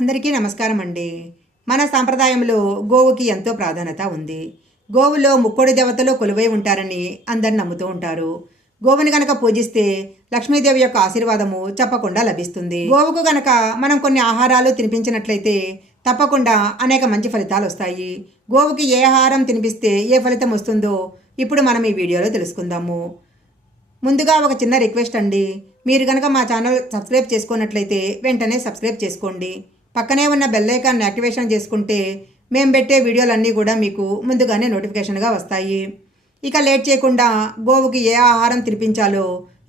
అందరికీ నమస్కారం అండి మన సాంప్రదాయంలో గోవుకి ఎంతో ప్రాధాన్యత ఉంది. గోవులో ముక్కోడి దేవతలు కొలువై ఉంటారని అందరు నమ్ముతూ ఉంటారు. గోవుని గనక పూజిస్తే లక్ష్మీదేవి యొక్క ఆశీర్వాదము చెప్పకుండా లభిస్తుంది. గోవుకు గనక మనం కొన్ని ఆహారాలు తినిపించినట్లయితే తప్పకుండా అనేక మంచి ఫలితాలు వస్తాయి. గోవుకి ఏ ఆహారం తినిపిస్తే ఏ ఫలితం వస్తుందో ఇప్పుడు మనం ఈ వీడియోలో తెలుసుకుందాము. ముందుగా ఒక చిన్న రిక్వెస్ట్ అండి. మీరు కనుక మా ఛానల్ సబ్స్క్రైబ్ చేసుకున్నట్లయితే వెంటనే సబ్స్క్రైబ్ చేసుకోండి. పక్కనే ఉన్న బెల్ ఐకాన్ యాక్టివేషన్ చేసుకుంటే మేము పెట్టే వీడియోలన్నీ కూడా మీకు ముందుగానే నోటిఫికేషన్గా వస్తాయి. ఇక లేట్ చేయకుండా గోవుకి ఏ ఆహారం తినిపించాలో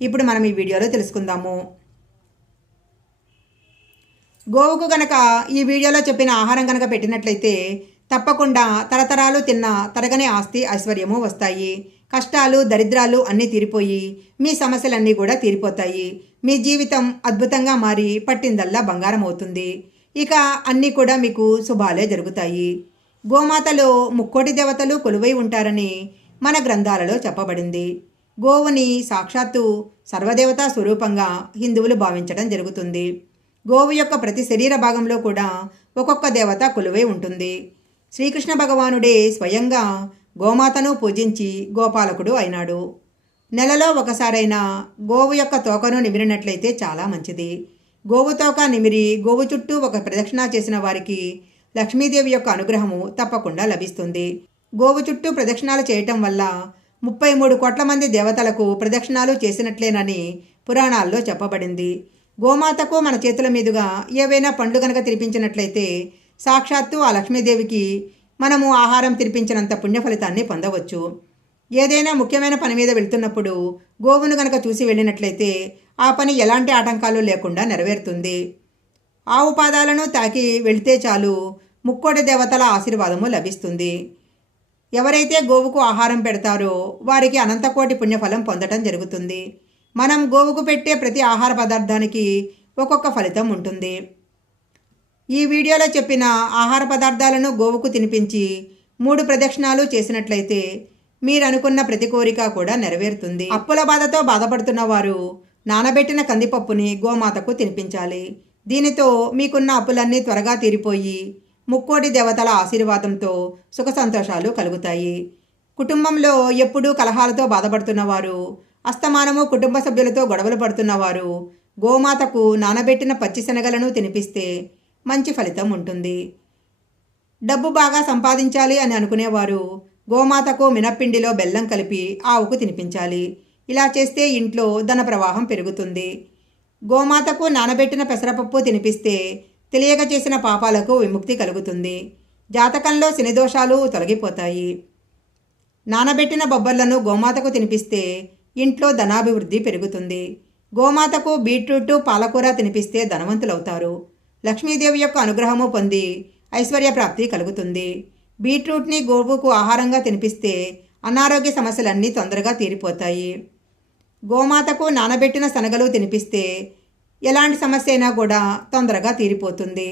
ఇప్పుడు మనం ఈ వీడియోలో తెలుసుకుందాము. గోవుకు గనక ఈ వీడియోలో చెప్పిన ఆహారం కనుక పెట్టినట్లయితే తప్పకుండా తరతరాలు తిన్న తరగని ఆస్తి ఐశ్వర్యము వస్తాయి. కష్టాలు దరిద్రాలు అన్నీ తీరిపోయి మీ సమస్యలన్నీ కూడా తీరిపోతాయి. మీ జీవితం అద్భుతంగా మారి పట్టిందల్లా బంగారం అవుతుంది. ఇక అన్నీ కూడా మీకు శుభాలే జరుగుతాయి. గోమాతలో ముక్కోటి దేవతలు కొలువై ఉంటారని మన గ్రంథాలలో చెప్పబడింది. గోవుని సాక్షాత్తు సర్వదేవతా స్వరూపంగా హిందువులు భావించడం జరుగుతుంది. గోవు యొక్క ప్రతి శరీర భాగంలో కూడా ఒక్కొక్క దేవత కొలువై ఉంటుంది. శ్రీకృష్ణ భగవానుడే స్వయంగా గోమాతను పూజించి గోపాలకుడు అయినాడు. నెలలో ఒకసారైనా గోవు యొక్క తోకను నిమిరినట్లయితే చాలా మంచిది. గోవుతోక నిమిరి గోవు చుట్టూ ఒక ప్రదక్షిణ చేసిన వారికి లక్ష్మీదేవి యొక్క అనుగ్రహము తప్పకుండా లభిస్తుంది. గోవు చుట్టూ ప్రదక్షిణాలు చేయటం వల్ల ముప్పై మూడు కోట్ల మంది దేవతలకు ప్రదక్షిణాలు చేసినట్లేనని పురాణాల్లో చెప్పబడింది. గోమాతకు మన చేతుల మీదుగా ఏవైనా పండ్లు గనక తినిపించినట్లయితే సాక్షాత్తు ఆ లక్ష్మీదేవికి మనము ఆహారం తినిపించినంత పుణ్య ఫలితాన్ని పొందవచ్చు. ఏదైనా ముఖ్యమైన పని మీద వెళ్తున్నప్పుడు గోవును గనక చూసి వెళ్ళినట్లయితే ఆ పని ఎలాంటి ఆటంకాలు లేకుండా నెరవేరుతుంది. ఆవు పాదాలను తాకి వెళితే చాలు ముక్కోటి దేవతల ఆశీర్వాదము లభిస్తుంది. ఎవరైతే గోవుకు ఆహారం పెడతారో వారికి అనంతకోటి పుణ్యఫలం పొందడం జరుగుతుంది. మనం గోవుకు పెట్టే ప్రతి ఆహార పదార్థానికి ఒక్కొక్క ఫలితం ఉంటుంది. ఈ వీడియోలో చెప్పిన ఆహార పదార్థాలను గోవుకు తినిపించి మూడు ప్రదక్షిణాలు చేసినట్లయితే మీరు అనుకున్న ప్రతి కోరిక కూడా నెరవేరుతుంది. అప్పుల బాధతో బాధపడుతున్న వారు నానబెట్టిన కందిపప్పుని గోమాతకు తినిపించాలి. దీనితో మీకున్న అప్పులన్నీ త్వరగా తీరిపోయి ముక్కోటి దేవతల ఆశీర్వాదంతో సుఖ సంతోషాలు కలుగుతాయి. కుటుంబంలో ఎప్పుడూ కలహాలతో బాధపడుతున్నవారు అస్తమానము కుటుంబ సభ్యులతో గొడవలు పడుతున్నవారు గోమాతకు నానబెట్టిన పచ్చి శనగలను తినిపిస్తే మంచి ఫలితం ఉంటుంది. డబ్బు బాగా సంపాదించాలి అని అనుకునేవారు గోమాతకు మినప్పిండిలో బెల్లం కలిపి ఆవుకు తినిపించాలి. ఇలా చేస్తే ఇంట్లో ధన ప్రవాహం పెరుగుతుంది. గోమాతకు నానబెట్టిన పెసరపప్పు తినిపిస్తే తెలియక చేసిన పాపాలకు విముక్తి కలుగుతుంది. జాతకంలో శనిదోషాలు తొలగిపోతాయి. నానబెట్టిన బొబ్బర్లను గోమాతకు తినిపిస్తే ఇంట్లో ధనాభివృద్ధి పెరుగుతుంది. గోమాతకు బీట్రూట్ పాలకూర తినిపిస్తే ధనవంతులవుతారు. లక్ష్మీదేవి యొక్క అనుగ్రహము పొంది ఐశ్వర్య ప్రాప్తి కలుగుతుంది. బీట్రూట్ని గోవుకు ఆహారంగా తినిపిస్తే అనారోగ్య సమస్యలన్నీ తొందరగా తీరిపోతాయి. గోమాతకు నానబెట్టిన శనగలు తినిపిస్తే ఎలాంటి సమస్య అయినా కూడా తొందరగా తీరిపోతుంది.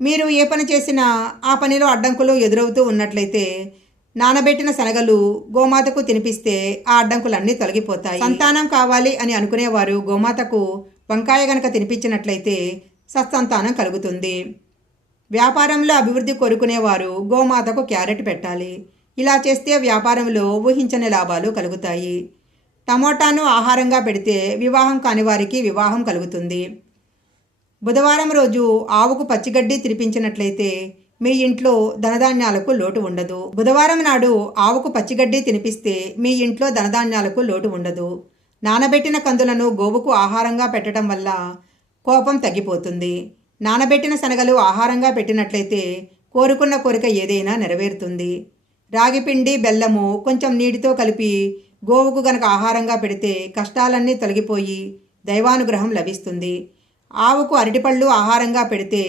మీరు ఏ పని చేసినా ఆ పనిలో అడ్డంకులు ఎదురవుతూ ఉన్నట్లయితే నానబెట్టిన శనగలు గోమాతకు తినిపిస్తే ఆ అడ్డంకులన్నీ తొలగిపోతాయి. సంతానం కావాలి అని అనుకునేవారు గోమాతకు వంకాయ గనక తినిపించినట్లయితే సత్సంతానం కలుగుతుంది. వ్యాపారంలో అభివృద్ధి కోరుకునేవారు గోమాతకు క్యారెట్ పెట్టాలి. ఇలా చేస్తే వ్యాపారంలో ఊహించని లాభాలు కలుగుతాయి. టమోటాను ఆహారంగా పెడితే వివాహం కాని వారికి వివాహం కలుగుతుంది. బుధవారం రోజు ఆవుకు పచ్చిగడ్డి తినిపించినట్లయితే మీ ఇంట్లో ధనధాన్యాలకు లోటు ఉండదు. బుధవారం నాడు ఆవుకు పచ్చిగడ్డి తినిపిస్తే మీ ఇంట్లో ధనధాన్యాలకు లోటు ఉండదు. నానబెట్టిన కందులను గోవుకు ఆహారంగా పెట్టడం వల్ల కోపం తగ్గిపోతుంది. నానబెట్టిన శనగలు ఆహారంగా పెట్టినట్లయితే కోరుకున్న కోరిక ఏదైనా నెరవేరుతుంది. రాగిపిండి బెల్లము కొంచెం నీటితో కలిపి గోవుకు గనక ఆహారంగా పెడితే కష్టాలన్నీ తొలగిపోయి దైవానుగ్రహం లభిస్తుంది. ఆవుకు అరటిపళ్ళు ఆహారంగా పెడితే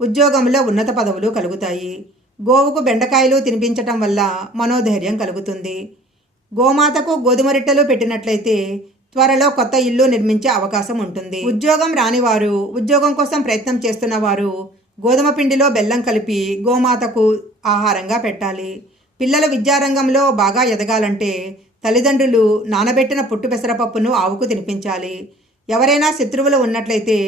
ఉద్యోగంలో ఉన్నత పదవులు కలుగుతాయి. గోవుకు బెండకాయలు తినిపించటం వల్ల మనోధైర్యం కలుగుతుంది. గోమాతకు గోధుమ రిట్టెలు పెట్టినట్లయితే త్వరలో కొత్త ఇల్లు నిర్మించే అవకాశం ఉంటుంది. ఉద్యోగం రానివారు ఉద్యోగం కోసం ప్రయత్నం చేస్తున్న వారు గోధుమ పిండిలో బెల్లం కలిపి గోమాతకు ఆహారంగా పెట్టాలి. పిల్లల విద్యారంగంలో బాగా ఎదగాలంటే తల్లిదండ్రులు నానబెట్టిన పుట్టు పెసరపప్పును ఆవుకు తినిపించాలి. ఎవరైనా శత్రువులు ఉన్నట్లయితే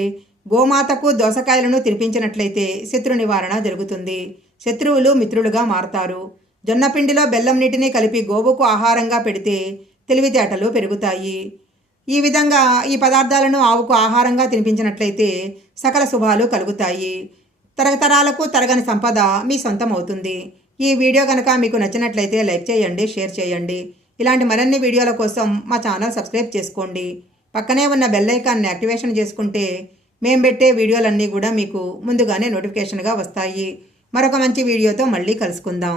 గోమాతకు దోసకాయలను తినిపించినట్లయితే శత్రు నివారణ జరుగుతుంది. శత్రువులు మిత్రులుగా మారతారు. జొన్నపిండిలో బెల్లం నీటిని కలిపి గోవుకు ఆహారంగా పెడితే తెలివితేటలు పెరుగుతాయి. ఈ విధంగా ఈ పదార్థాలను ఆవుకు ఆహారంగా తినిపించినట్లయితే సకల శుభాలు కలుగుతాయి. తరతరాలకు తరగని సంపద మీ సొంతం అవుతుంది. ఈ వీడియో కనుక మీకు నచ్చినట్లయితే లైక్ చేయండి షేర్ చేయండి. ఇలాంటి మరిన్ని వీడియోల కోసం మా ఛానల్ సబ్స్క్రైబ్ చేసుకోండి. పక్కనే ఉన్న బెల్ ఐకాన్ని యాక్టివేషన్ చేసుకుంటే మేము పెట్టే వీడియోలన్నీ కూడా మీకు ముందుగానే నోటిఫికేషన్గా వస్తాయి. మరొక మంచి వీడియోతో మళ్ళీ కలుసుకుందాం.